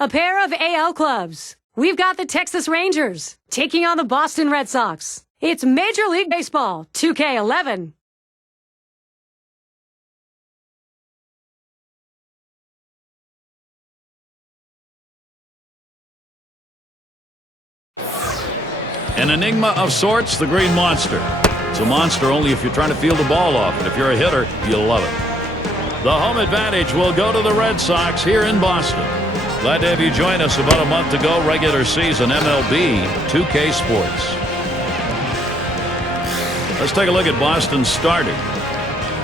A pair of AL clubs. We've got the Texas Rangers taking on the Boston Red Sox. It's Major League Baseball 2K11. An enigma of sorts, the Green Monster. It's a monster only if you're trying to field the ball off, and if you're a hitter, you'll love it. The home advantage will go to the Red Sox here in Boston. Glad to have you join us. About a month to go, regular season MLB 2K Sports. Let's take a look at Boston's starting.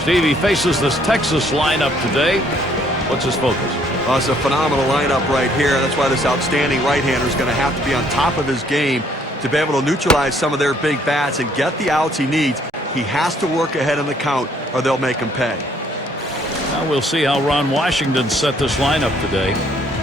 Stevie faces this Texas lineup today. What's his focus? Well, it's a phenomenal lineup right here. That's why this outstanding right-hander is going to have to be on top of his game to be able to neutralize some of their big bats and get the outs he needs. He has to work ahead in the count or they'll make him pay. Now we'll see how Ron Washington set this lineup today.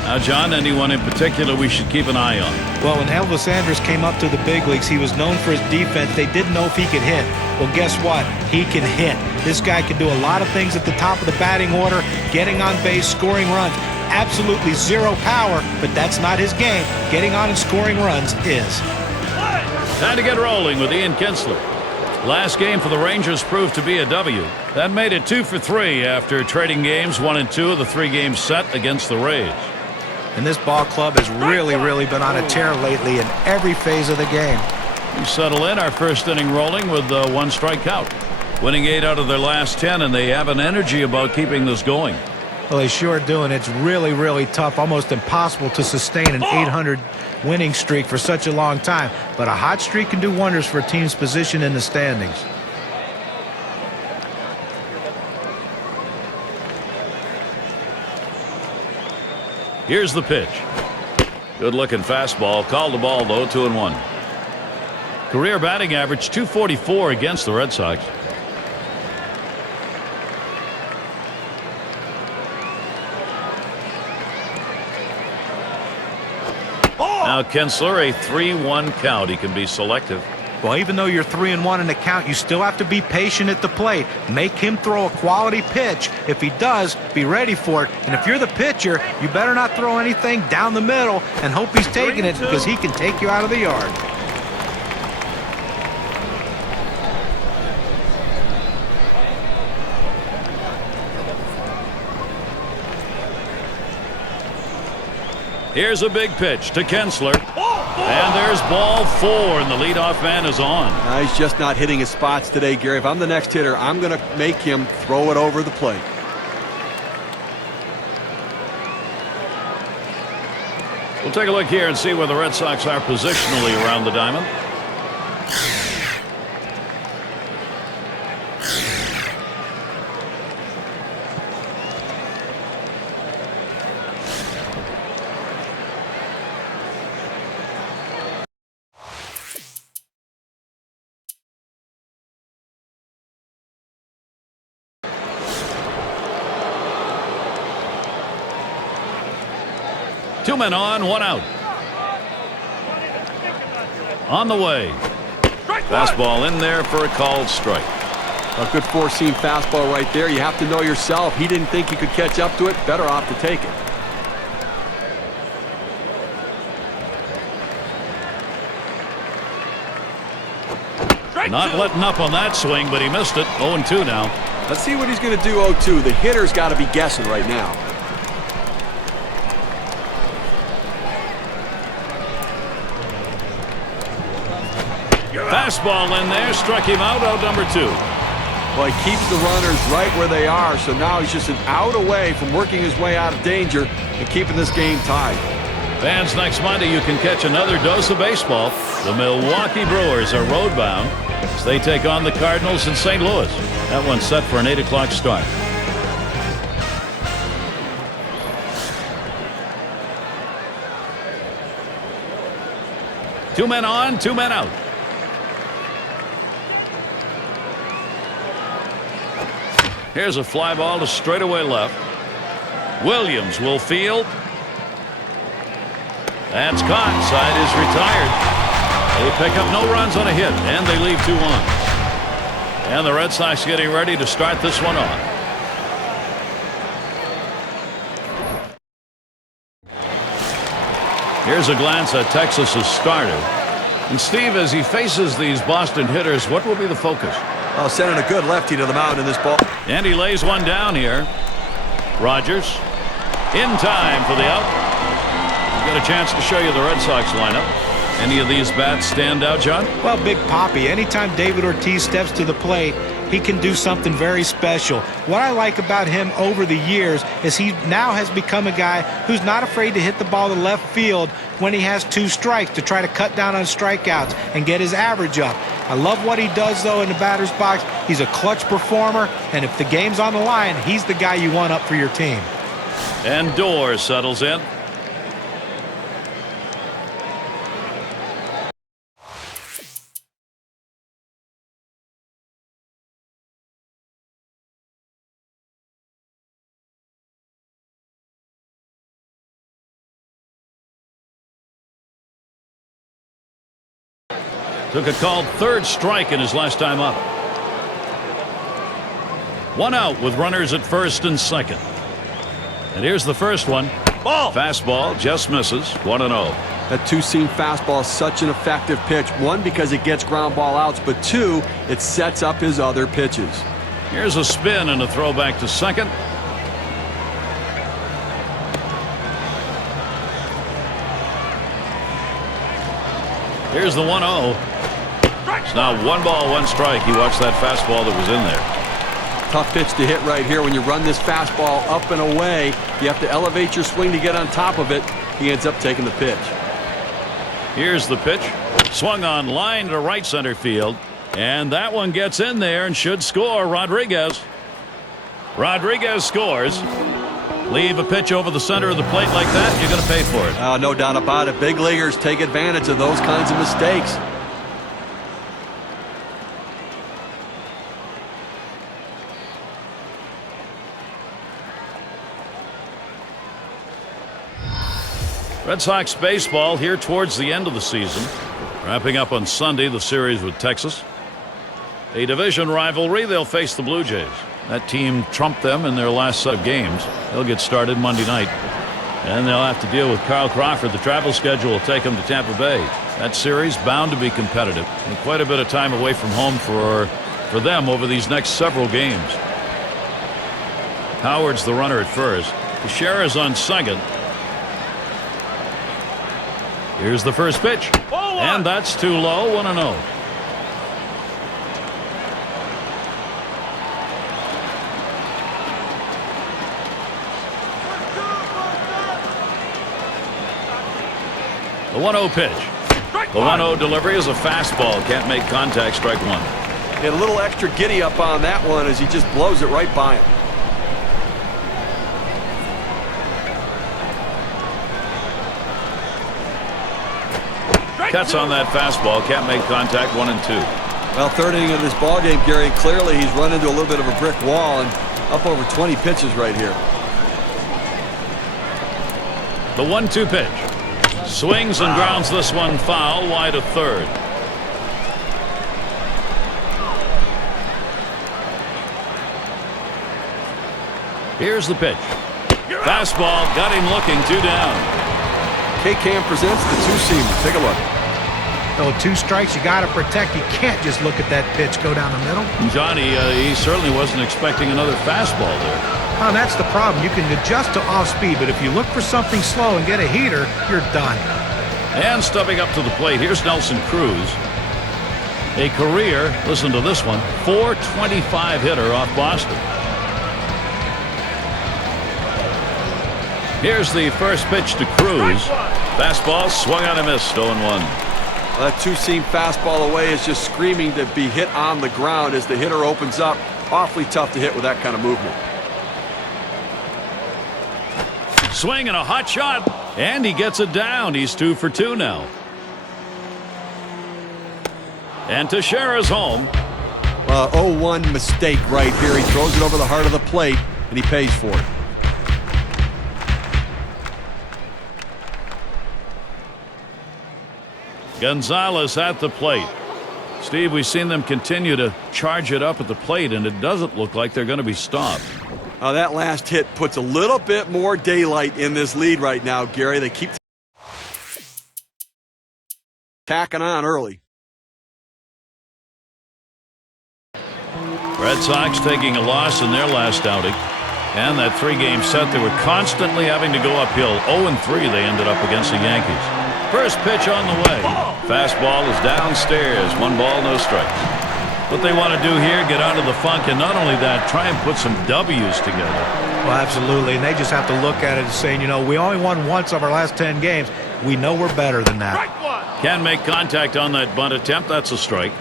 Now, John, anyone in particular we should keep an eye on? Well, when Elvis Andrus came up to the big leagues, he was known for his defense. They didn't know if he could hit. Well, guess what? He can hit. This guy can do a lot of things at the top of the batting order, getting on base, scoring runs. Absolutely zero power, but that's not his game. Getting on and scoring runs is. Time to get rolling with Ian Kinsler. Last game for the Rangers proved to be a W. That made it 2 for 3 after trading games 1 and 2 of the 3-game set against the Rays. And this ball club has really been on a tear lately in every phase of the game. We settle in our first inning rolling with 1 strikeout. Winning 8 out of their last 10, and they have an energy about keeping this going. Well, they sure do, and it's really tough, almost impossible to sustain an 800 winning streak for such a long time. But a hot streak can do wonders for a team's position in the standings. Here's the pitch. Good-looking fastball. Called the ball, though, 2-1. Career batting average .244 against the Red Sox. Now Kinsler, a 3-1 count. He can be selective. Well, even though you're 3-1 in the count, you still have to be patient at the plate. Make him throw a quality pitch. If he does, be ready for it. And if you're the pitcher, you better not throw anything down the middle and hope he's taking it, because he can take you out of the yard. Here's a big pitch to Kinsler. And there's ball 4, and the leadoff man is on. He's just not hitting his spots today, Gary. If I'm the next hitter, I'm going to make him throw it over the plate. We'll take a look here and see where the Red Sox are positionally around the diamond. Two men on, 1 out. On the way. Fastball in there for a called strike. A good four-seam fastball right there. You have to know yourself. He didn't think he could catch up to it. Better off to take it. Not letting up on that swing, but he missed it. 0-2 now. Let's see what he's going to do 0-2. The hitter's got to be guessing right now. Fastball in there, struck him out number 2. Well, he keeps the runners right where they are, so now he's just an out away from working his way out of danger and keeping this game tied. Fans, next Monday you can catch another dose of baseball. The Milwaukee Brewers are roadbound as they take on the Cardinals in St. Louis. That one's set for an 8 o'clock start. Two men on, 2 men out. Here's a fly ball to straightaway left. Williams will field. That's caught. Side is retired. They pick up no runs on a hit, and they leave 2 on. And the Red Sox getting ready to start this one off. Here's a glance at Texas's starter. And Steve, as he faces these Boston hitters, what will be the focus? Well, sending a good lefty to the mound in this ball. And he lays one down here. Rogers in time for the out. We've got a chance to show you the Red Sox lineup. Any of these bats stand out, John? Well, Big Papi, anytime David Ortiz steps to the plate, he can do something very special. What I like about him over the years is he now has become a guy who's not afraid to hit the ball to left field when he has 2 strikes to try to cut down on strikeouts and get his average up. I love what he does, though, in the batter's box. He's a clutch performer, and if the game's on the line, he's the guy you want up for your team. And Doors settles in. Took a called 3rd strike in his last time up. 1 out with runners at 1st and 2nd. And here's the first one. Ball. Fastball just misses. 1-0. That 2-seam fastball is such an effective pitch. 1, because it gets ground ball outs, but 2, it sets up his other pitches. Here's a spin and a throw back to 2nd. Here's the 1-0. It's now 1 ball, 1 strike. He watched that fastball that was in there. Tough pitch to hit right here. When you run this fastball up and away, you have to elevate your swing to get on top of it. He ends up taking the pitch. Here's the pitch. Swung on line to right center field. And that one gets in there and should score. Rodriguez. Rodriguez scores. Leave a pitch over the center of the plate like that, you're going to pay for it. No doubt about it. Big leaguers take advantage of those kinds of mistakes. Red Sox baseball here towards the end of the season. Wrapping up on Sunday the series with Texas. A division rivalry, they'll face the Blue Jays. That team trumped them in their last set of games. They'll get started Monday night. And they'll have to deal with Carl Crawford. The travel schedule will take them to Tampa Bay. That series bound to be competitive. And quite a bit of time away from home for them over these next several games. Howard's the runner at first. Teixeira's on second. Here's the first pitch. And that's too low. 1-0. The 1-0 pitch. The 1-0 delivery is a fastball. Can't make contact. Strike 1. Get a little extra giddy up on that one as he just blows it right by him. Cuts on that fastball. Can't make contact. 1-2. Well, 3rd inning of this ball game, Gary, clearly he's run into a little bit of a brick wall and up over 20 pitches right here. The 1-2 pitch. Swings and grounds this one foul wide of 3rd. Here's the pitch. Fastball got him looking. 2 down. K-Cam presents the 2-seamer. Take a look. No, 2 strikes you got to protect. You can't just look at that pitch go down the middle. Johnny, he certainly wasn't expecting another fastball there. Oh, that's the problem. You can adjust to off speed, but if you look for something slow and get a heater, you're done. And stepping up to the plate, here's Nelson Cruz. A career, listen to this one, .425 hitter off Boston. Here's the first pitch to Cruz. Fastball swung on and missed. 0-1. That 2-seam fastball away is just screaming to be hit on the ground as the hitter opens up. Awfully tough to hit with that kind of movement. Swing and a hot shot. And he gets it down. He's 2 for 2 now. And Teixeira's home. 0-1 mistake right here. He throws it over the heart of the plate, and he pays for it. Gonzalez at the plate. Steve, we've seen them continue to charge it up at the plate, and it doesn't look like they're going to be stopped. That last hit puts a little bit more daylight in this lead right now, Gary. They keep tacking on early. Red Sox taking a loss in their last outing. And that 3-game set, they were constantly having to go uphill. 0-3 they ended up against the Yankees. First pitch on the way. Fastball is downstairs. 1 ball, no strikes. What they want to do here, get out of the funk, and not only that, try and put some W's together. Well, absolutely, and they just have to look at it and say, you know, we only won once of our last 10 games. We know we're better than that. Can make contact on that bunt attempt. That's a strike.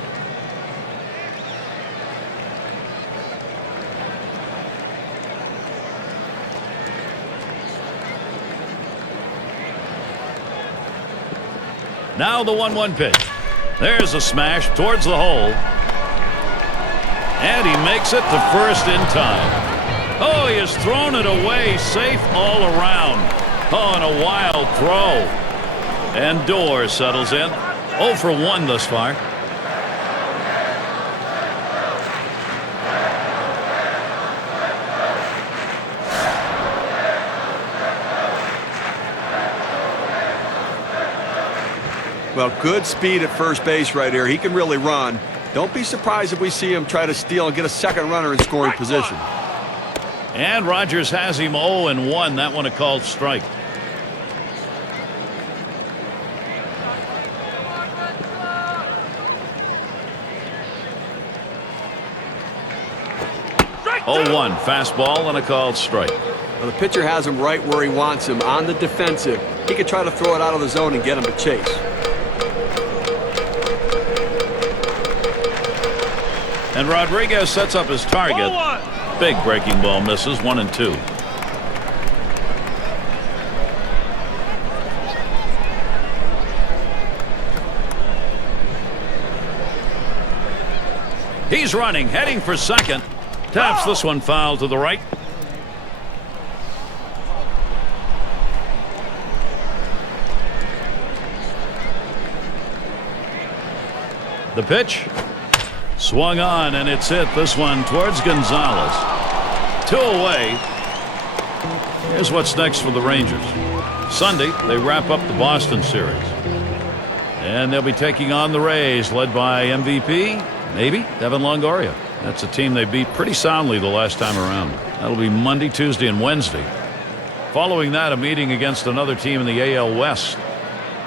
Now the 1-1 pitch. There's a smash towards the hole. And he makes it to first in time. Oh, he has thrown it away, safe all around. Oh, and a wild throw. And Doerr settles in. 0 for 1 thus far. Well, good speed at first base right here. He can really run. Don't be surprised if we see him try to steal and get a second runner in scoring position. And Rogers has him 0-1. That one a called strike. Strike 0-1 fastball and a called strike. Well, the pitcher has him right where he wants him on the defensive. He can try to throw it out of the zone and get him to chase. And Rodriguez sets up his target. Big breaking ball misses. 1-2. He's running, heading for second. Taps this one foul to the right. The pitch. Swung on, and it's hit. This one towards Gonzalez. 2 away. Here's what's next for the Rangers. Sunday, they wrap up the Boston series. And they'll be taking on the Rays, led by MVP, maybe, Devin Longoria. That's a team they beat pretty soundly the last time around. That'll be Monday, Tuesday, and Wednesday. Following that, a meeting against another team in the AL West,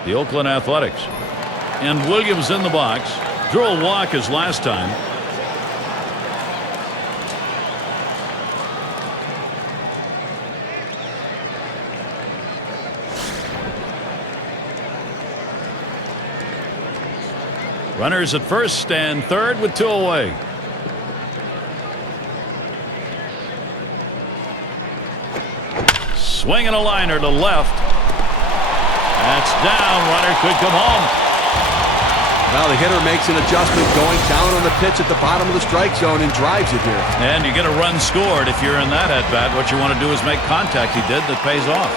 the Oakland Athletics. And Williams in the box. Drew a walk his last time. Runners at first and third with 2 away. Swinging a liner to left. That's down. Runner could come home. Now the hitter makes an adjustment, going down on the pitch at the bottom of the strike zone and drives it here. And you get a run scored if you're in that at-bat. What you want to do is make contact. He did. That pays off.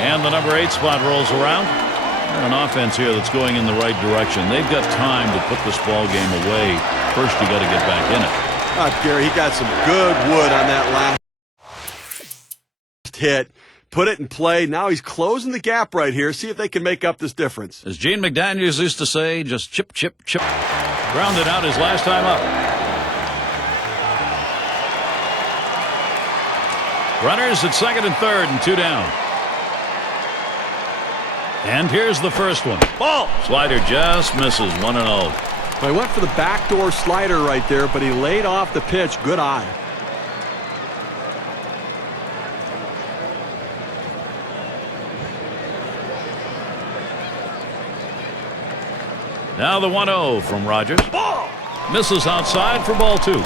And the number 8 spot rolls around. An offense here that's going in the right direction. They've got time to put this ball game away. First, you got to get back in it. Gary, he got some good wood on that last hit. Put it in play. Now he's closing the gap right here. See if they can make up this difference. As Gene McDaniels used to say, just chip, chip, chip. Grounded out his last time up. Runners at second and third and 2 down. And here's the first one. Ball. Slider just misses. 1-0. Well, he went for the backdoor slider right there, but he laid off the pitch. Good eye. Now the 1-0 from Rogers. Ball. Misses outside for ball 2.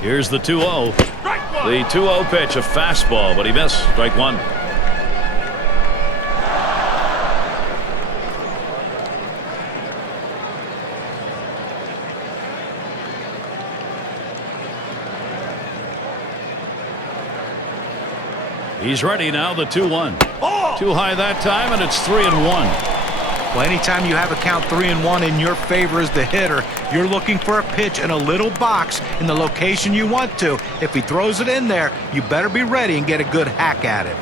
Here's the 2-0. The 2-0 pitch, a fastball, but he missed. Strike 1. He's ready now, the 2-1. Too high that time, and it's 3-1. Well, anytime you have a count 3-1 in your favor as the hitter, you're looking for a pitch in a little box in the location you want to. If he throws it in there, you better be ready and get a good hack at it.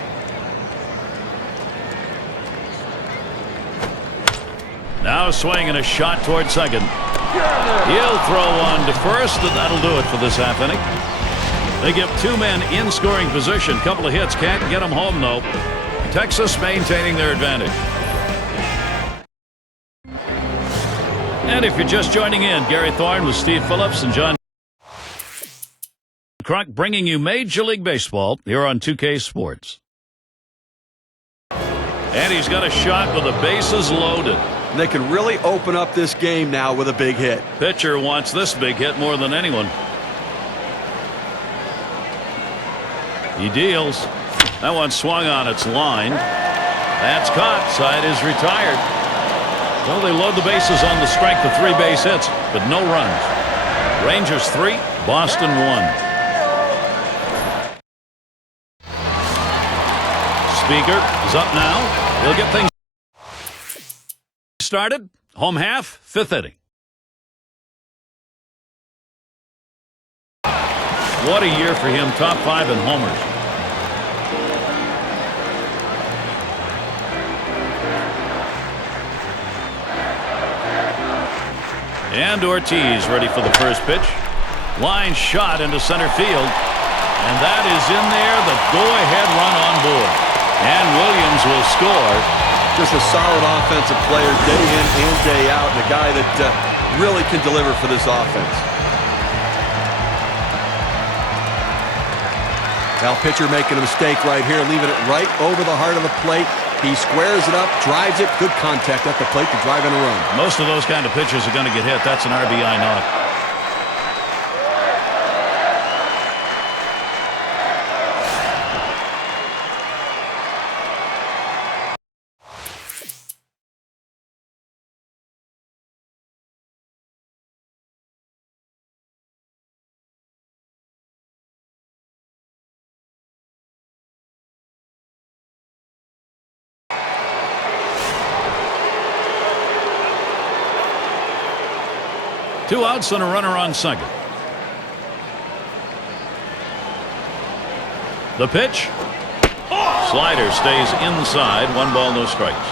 Now swinging a shot toward second. He'll throw one to first, and that'll do it for this half inning. They give two men in scoring position. Couple of hits, can't get them home though. Texas maintaining their advantage. And if you're just joining in, Gary Thorne with Steve Phillips and John Crunk bringing you Major League Baseball here on 2K Sports. And he's got a shot with the bases loaded. They can really open up this game now with a big hit. Pitcher wants this big hit more than anyone. He deals. That one swung on its line. That's caught. Side is retired. Well, they load the bases on the strength of 3 base hits, but no runs. Rangers 3, Boston 1. Speaker is up now. He'll get things started. Home half, 5th inning. What a year for him. Top 5 in homers. And Ortiz ready for the first pitch. Line shot into center field. And that is in there, the go-ahead run on board. And Williams will score. Just a solid offensive player day in and day out, and a guy that really can deliver for this offense. Now pitcher making a mistake right here, leaving it right over the heart of the plate. He squares it up, drives it, good contact at the plate to drive in a run. Most of those kind of pitches are going to get hit. That's an RBI knock. Two outs and a runner on second. The pitch. Slider stays inside. 1 ball, no strikes.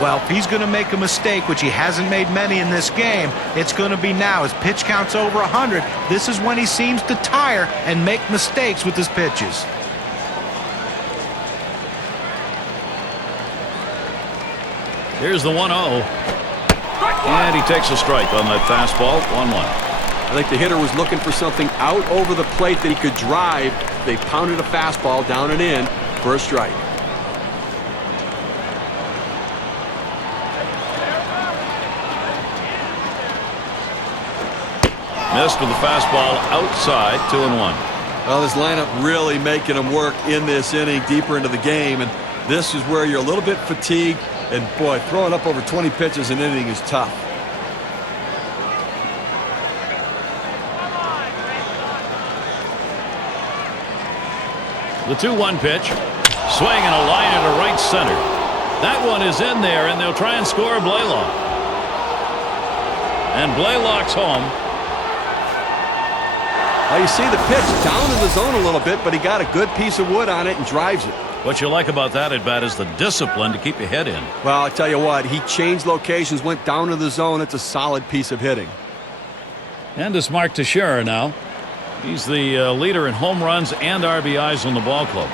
Well, if he's going to make a mistake, which he hasn't made many in this game, it's going to be now. His pitch count's over 100. This is when he seems to tire and make mistakes with his pitches. Here's the 1-0. And he takes a strike on that fastball. 1-1. I think the hitter was looking for something out over the plate that he could drive. They pounded a fastball down and in for a strike. Missed with the fastball outside. 2-1. Well, this lineup really making them work in this inning, deeper into the game, and this is where you're a little bit fatigued. And boy, throwing up over 20 pitches an inning is tough. The 2-1 pitch. Swing and a line into right center. That one is in there, and they'll try and score Blaylock. And Blaylock's home. Now you see the pitch down in the zone a little bit, but he got a good piece of wood on it and drives it. What you like about that at bat is the discipline to keep your head in. Well, I tell you what, he changed locations, went down to the zone. It's a solid piece of hitting. And it's Mark Teixeira now. He's the leader in home runs and RBIs on the ball club.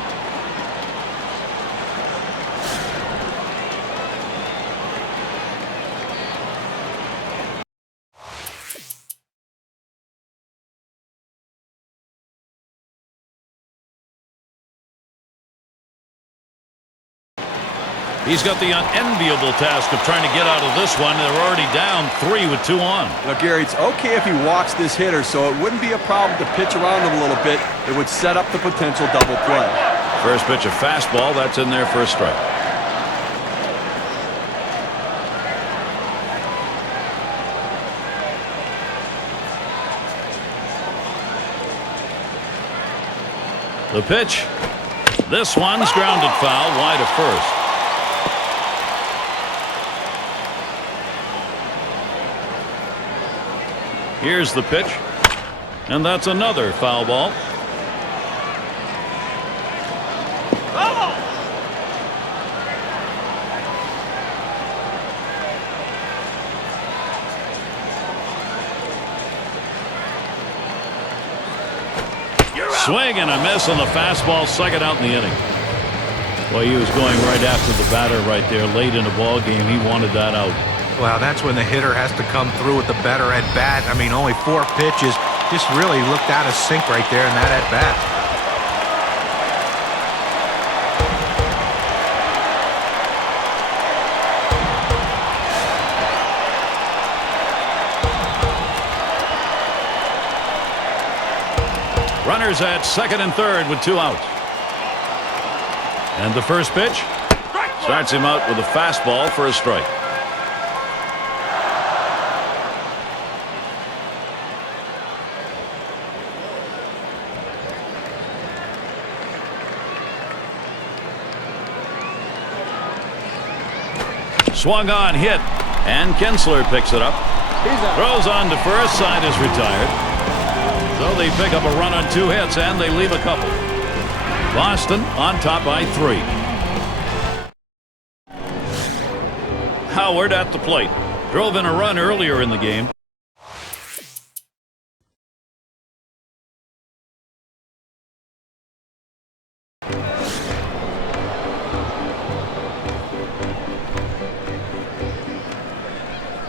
He's got the unenviable task of trying to get out of this one. They're already down 3 with 2 on. Now, Gary, it's okay if he walks this hitter, so it wouldn't be a problem to pitch around him a little bit. It would set up the potential double play. First pitch, a fastball. That's in there for a strike. The pitch. This one's grounded foul wide of first. Here's the pitch. And that's another foul ball. Swing and a miss on the fastball, second out in the inning. Well, he was going right after the batter right there late in the ball game. He wanted that out. Well, that's when the hitter has to come through with the better at bat. I mean, only 4 pitches. Just really looked out of sync right there in that at bat. Runners at second and third with 2 outs. And the first pitch starts him out with a fastball for a strike. Swung on, hit, and Kinsler picks it up. Throws on to first, side is retired. So they pick up a run on 2 hits, and they leave a couple. Boston on top by 3. Howard at the plate. Drove in a run earlier in the game.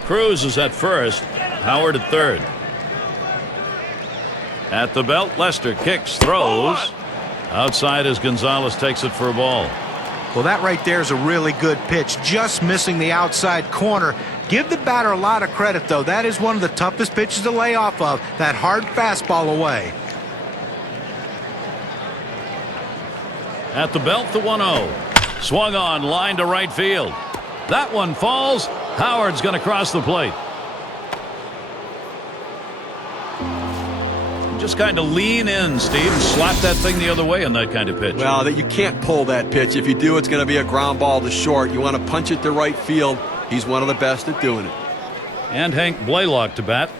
Cruz is at first. Howard at third. At the belt, Lester kicks, throws. Outside as Gonzalez takes it for a ball. Well, that right there is a really good pitch, just missing the outside corner. Give the batter a lot of credit, though. That is one of the toughest pitches to lay off of, that hard fastball away. At the belt, the 1-0. Swung on, line to right field. That one falls. Howard's going to cross the plate. Just kind of lean in, Steve, and slap that thing the other way on that kind of pitch. Well, that you can't pull that pitch. If you do, it's going to be a ground ball to short. You want to punch it to right field. He's one of the best at doing it. And Hank Blaylock to bat.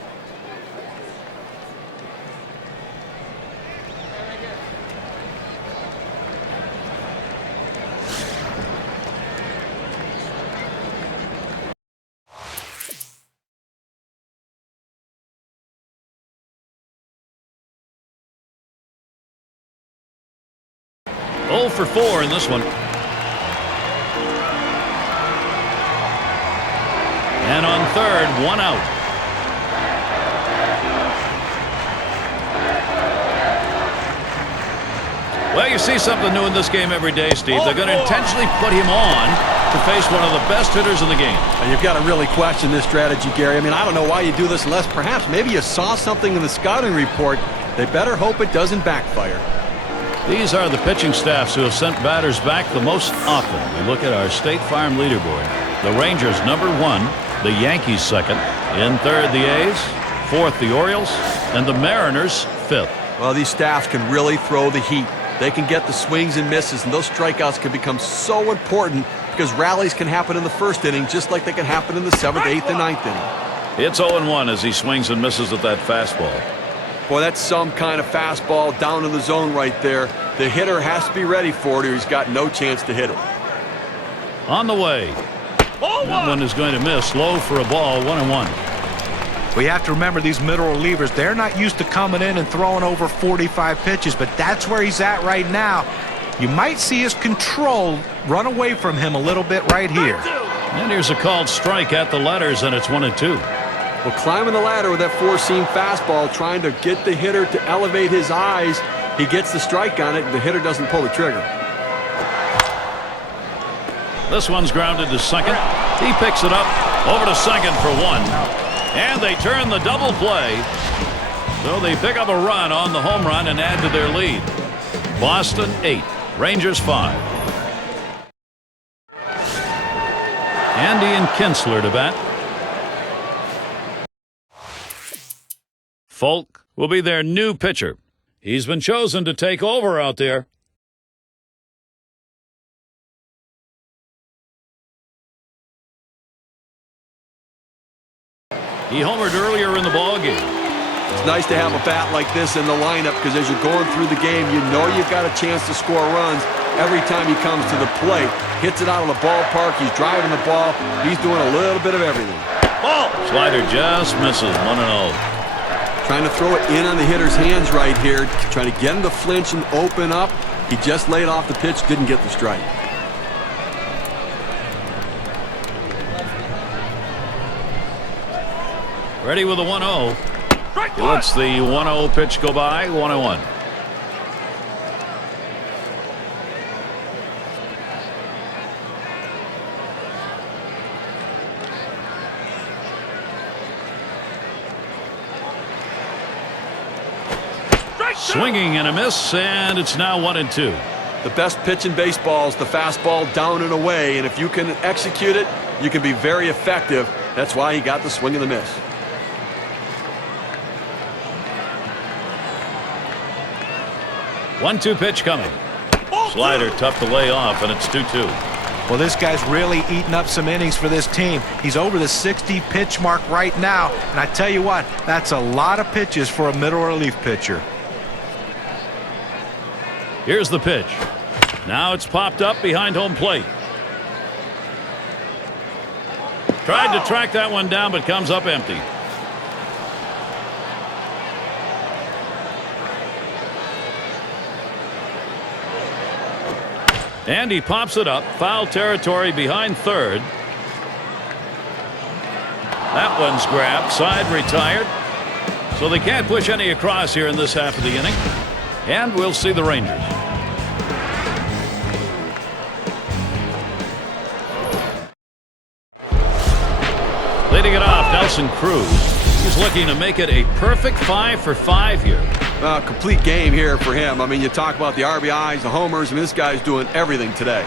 Oh for 4 in this one. And on third, 1 out. Well, you see something new in this game every day, Steve. They're going to intentionally put him on to face one of the best hitters in the game. And you've got to really question this strategy, Gary. I mean, I don't know why you do this unless perhaps maybe you saw something in the scouting report. They better hope it doesn't backfire. These are the pitching staffs who have sent batters back the most often. We look at our State Farm leaderboard. The Rangers number 1, the Yankees second, in third the A's, fourth the Orioles, and the Mariners fifth. Well, these staffs can really throw the heat. They can get the swings and misses, and those strikeouts can become so important because rallies can happen in the first inning just like they can happen in the 7th, 8th, and 9th inning. It's 0-1 as he swings and misses at that fastball. Boy, that's some kind of fastball down in the zone right there. The hitter has to be ready for it or he's got no chance to hit it. On the way. That one is going to miss. Low for a ball, 1-1. We have to remember these middle relievers, they're not used to coming in and throwing over 45 pitches, but that's where he's at right now. You might see his control run away from him a little bit right here. And here's a called strike at the letters, and it's 1-2. Well, climbing the ladder with that four-seam fastball, trying to get the hitter to elevate his eyes. He gets the strike on it, and the hitter doesn't pull the trigger. This one's grounded to second. He picks it up over to second for 1. And they turn the double play. So they pick up a run on the home run and add to their lead. Boston 8, Rangers 5. Andy and Kinsler to bat. Folk will be their new pitcher. He's been chosen to take over out there. He homered earlier in the ballgame. It's nice to have a bat like this in the lineup because as you're going through the game, you know you've got a chance to score runs every time he comes to the plate. Hits it out of the ballpark. He's driving the ball. He's doing a little bit of everything. Ball. Slider just misses. 1-0. Trying to throw it in on the hitter's hands right here. Trying to get him to flinch and open up. He just laid off the pitch. Didn't get the strike. Ready with a 1-0. He lets the 1-0 pitch go by. 1-1. Swinging and a miss, and it's now 1-2. The best pitch in baseball is the fastball down and away, and if you can execute it, you can be very effective. That's why he got the swing and the miss. One-two pitch coming. Slider tough to lay off, and it's 2-2. Well, this guy's really eating up some innings for this team. He's over the 60 pitch mark right now, and I tell you what, that's a lot of pitches for a middle relief pitcher. Here's the pitch. Now it's popped up behind home plate. Tried to track that one down, but comes up empty. And he pops it up. Foul territory behind third. That one's grabbed. Side retired. So they can't push any across here in this half of the inning. And we'll see the Rangers. Leading it off, Nelson Cruz. He's looking to make it a perfect 5 for 5 here. Complete game here for him. I mean, you talk about the RBIs, the homers, and this guy's doing everything today.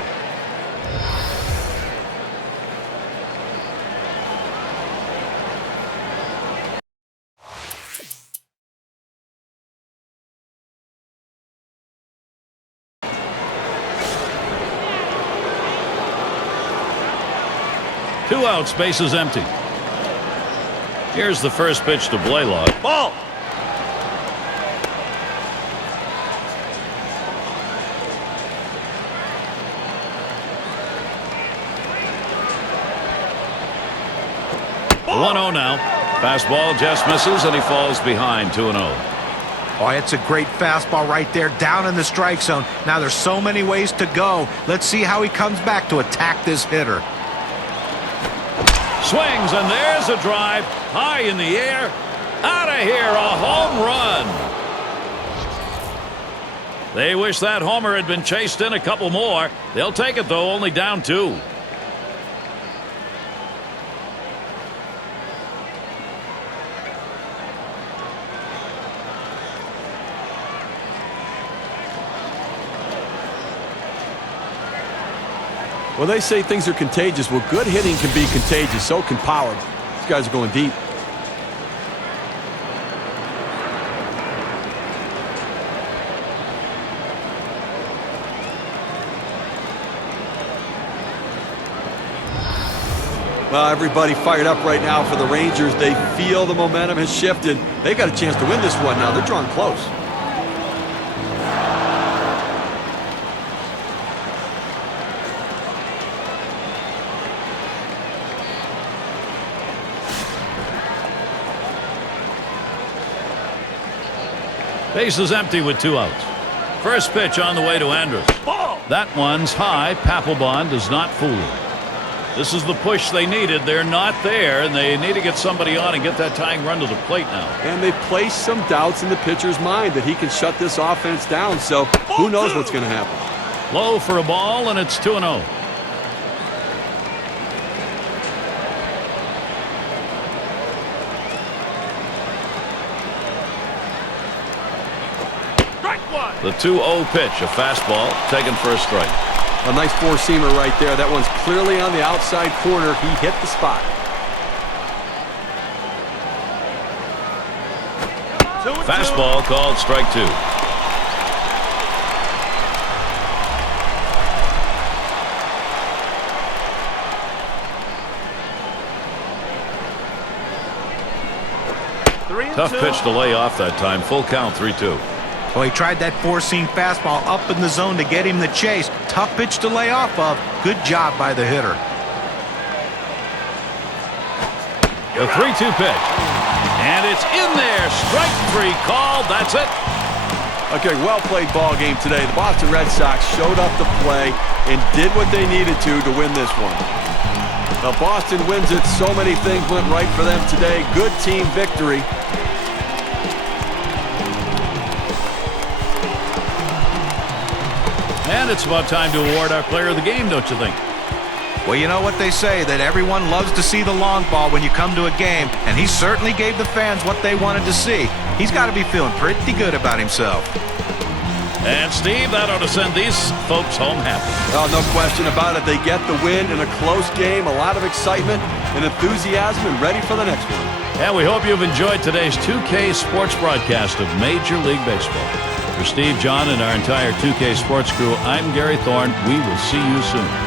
Two outs, bases empty. Here's the first pitch to Blaylock. Ball. Ball. 1-0 now. Fastball just misses, and he falls behind 2-0. Oh, it's a great fastball right there down in the strike zone. Now there's so many ways to go. Let's see how he comes back to attack this hitter. Swings, and there's a drive. High in the air. Out of here, a home run. They wish that homer had been chased in a couple more. They'll take it, though, only down 2. Well, they say things are contagious. Well, good hitting can be contagious. So can power. These guys are going deep. Well, everybody fired up right now for the Rangers. They feel the momentum has shifted. They've got a chance to win this one now. They're drawing close. Bases empty with 2 outs. First pitch on the way to Andrus. Ball. That one's high. Papelbon does not fool him. This is the push they needed. They're not there, and they need to get somebody on and get that tying run to the plate now. And they placed some doubts in the pitcher's mind that he can shut this offense down, so who knows what's going to happen. Low for a ball, and it's 2-0. The 2-0 pitch, a fastball, taken for a strike. A nice four-seamer right there. That one's clearly on the outside corner. He hit the spot. Fastball called strike 2. Tough pitch to lay off that time. Full count, 3-2. Well, he tried that four-seam fastball up in the zone to get him the chase. Tough pitch to lay off of. Good job by the hitter. The 3-2 pitch. And it's in there. Strike three called. That's it. Okay, well-played ball game today. The Boston Red Sox showed up to play and did what they needed to win this one. Now, Boston wins it. So many things went right for them today. Good team victory. And it's about time to award our player of the game, don't you think? Well, you know what they say, that everyone loves to see the long ball when you come to a game, and he certainly gave the fans what they wanted to see. He's got to be feeling pretty good about himself. And, Steve, that ought to send these folks home happy. Oh, no question about it. They get the win in a close game, a lot of excitement and enthusiasm, and ready for the next one. And we hope you've enjoyed today's 2K Sports broadcast of Major League Baseball. For Steve, John, and our entire 2K Sports crew, I'm Gary Thorne. We will see you soon.